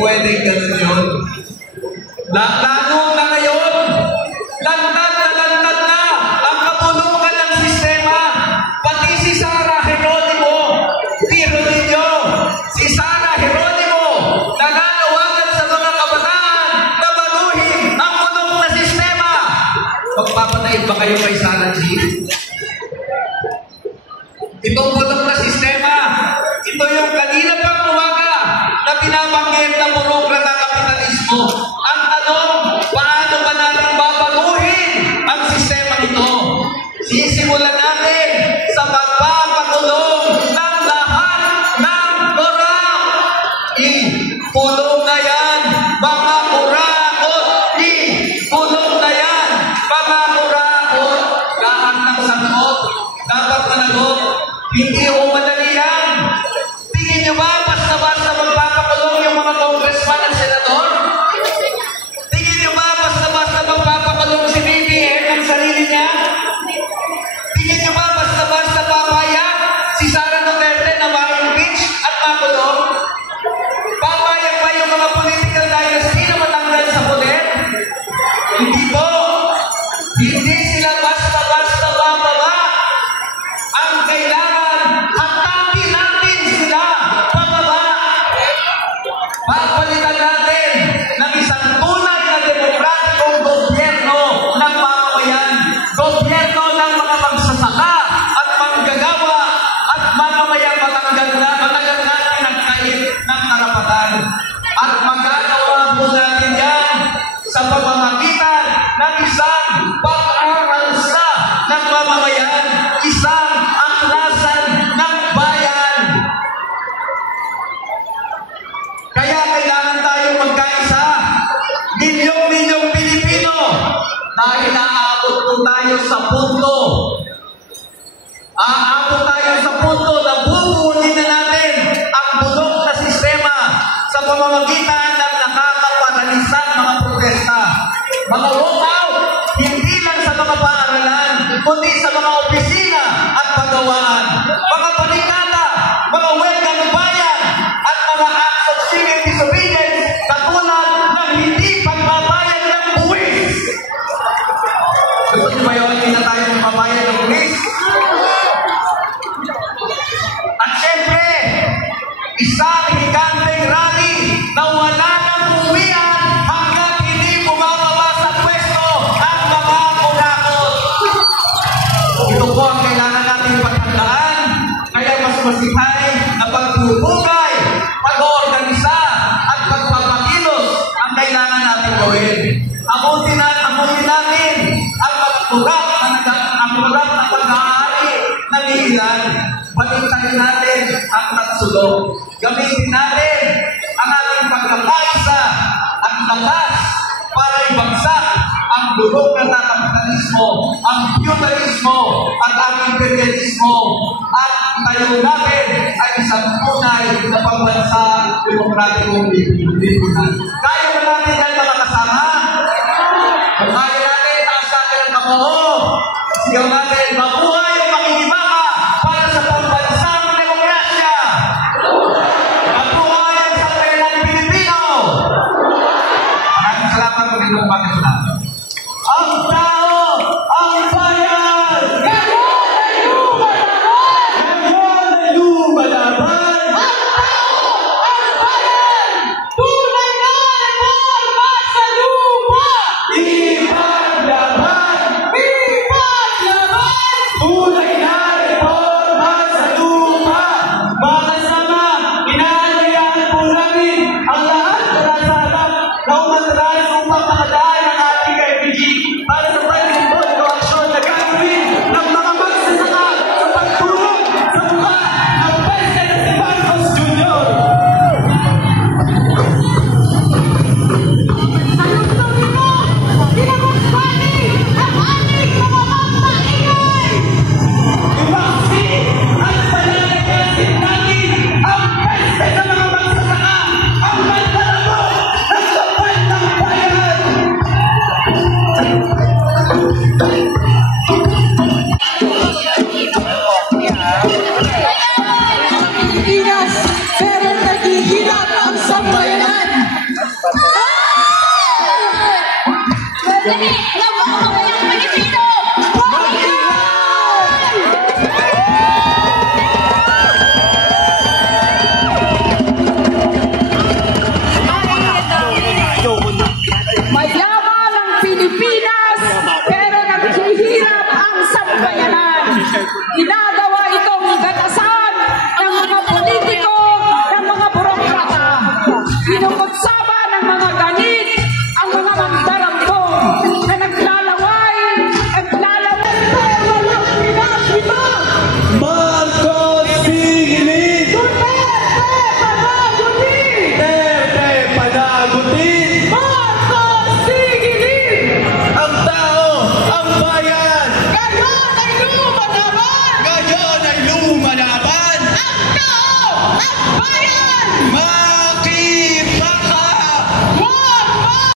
pwedeng gano'n yun. Lalo na ngayon, lantad na ang kapulukan ng sistema. Pati si Sara Geronimo, biro ninyo, si Sara Geronimo, nananawagan sa mga kabataan na baguhin ang punong na sistema. Magpapatay ba kayo kay Sara G? Itong punong na sistema, ito yung kanina pang umaga na binabanggit na burokrat ng kapitalismo. Ang tanong, paano ba natin babaguhin ang sistema ito? Sisimulan natin sa pagpapakulong ng lahat ng korap. Pulong na yan, mga kurakot. Pulong na yan, mga kurakot. Lahat ng sagot, dapat managot. Hindi o madali yan. Tingin nyo ba basta-basta magpapakulong yung mga congressman at senador? Tingin nyo ba basta-basta magpapakulong si BBM ng sarili niya? Tingin nyo ba basta-basta papayag si Sara Duterte na ma-impeach at makulong? Papayag ba yung mga political dynasty na matanggal sa poder? Hindi po. Hindi sila basta-basta bababa. Ang kailangan, hatakin natin sila pababa. Papalitan natin ng isang tunay na demokratikong gobyerno ng mamamayan. Gobyerno ng mga magsasaka at manggagawa at mamamayang matagal natin ang kahit ng karapatan. At magagawa po natin yan sa pamamagitan ng isang pag-aralsa ng mamamayan, isang aklasan ng bayan. Kaya kailangan tayo magkaisa, milyong-milyong Pilipino, dahil aabot po tayo sa punto. Aabot tayo sa punto na bubunin na natin ang bulok na sistema sa pamamagitan ng nakakaparalisang mga protesta. Mga walkout, hindi lang sa mga paaralan, kundi sa mga opisina at pagawaan. Mga panikata, mga welgang bayan, at mga acts of civil disobedience, katulad ng hindi pagbabayad ng buwis. Gusto niyo ba yun? Hindi na tayo magbabayad ng buwis? At syempre, isang higanteng rally na wala nang uwian hanggang hindi bumababa sa pwesto ang mga kurakot. Ito po ang kailangan natin paghandaan. Kaya mas masihay na pagpupugay, pag-oorganisa at pagpapakilos ang kailangan natin gawin. Abutin natin ang mga kurak na pag-aari ng ilan. Balikan natin ang nagsulong. Gamitin natin ang ating pagkakaisa at lakas para ibagsak ang bulok ng kapitalismo, ang feudalismo at ang imperialismo, at tayo natin ay isang tunay na pagbansa demokratikong lipunan. Kaya ba natin yan mga kasama? Kung kaya natin, taas natin ang kamao. Sigaw natin, mabuhay ang makikibaka para sa pambansang demokrasya. Mabuhay ang sambayanang Pilipino. Maraming salamat po rin ng pagkasalamat. Ang tao, ang bayan! Ngayon ay lumalaban! Ngayon ay lumalaban! Ang tao, ang bayan! Tunay na reforma sa lupa! Ipaglaban! Ipaglaban! Tunay na reforma sa lupa! Mga kasama, inaalayahan po namin ang lahat na nasa harap na umatras upang makadaan ang ating bayani ng mga mamamayang Pilipino. Mayaman ang Pilipinas, pero naghihirap ang sambayanan. Ginagawa itong gatasan ng mga politiko, ng mga burokrata. Pinukutsaba ng mga ganit ang mga magdarambong na naglalaway. Walang pinasiba! Marcos Pigilin! Duterte panagutin! Marcos Pigilin! Ang tao, ang bayan! Ngayon ay lumalaban! Ngayon ay lumalaban! Ang tao, ang bayan!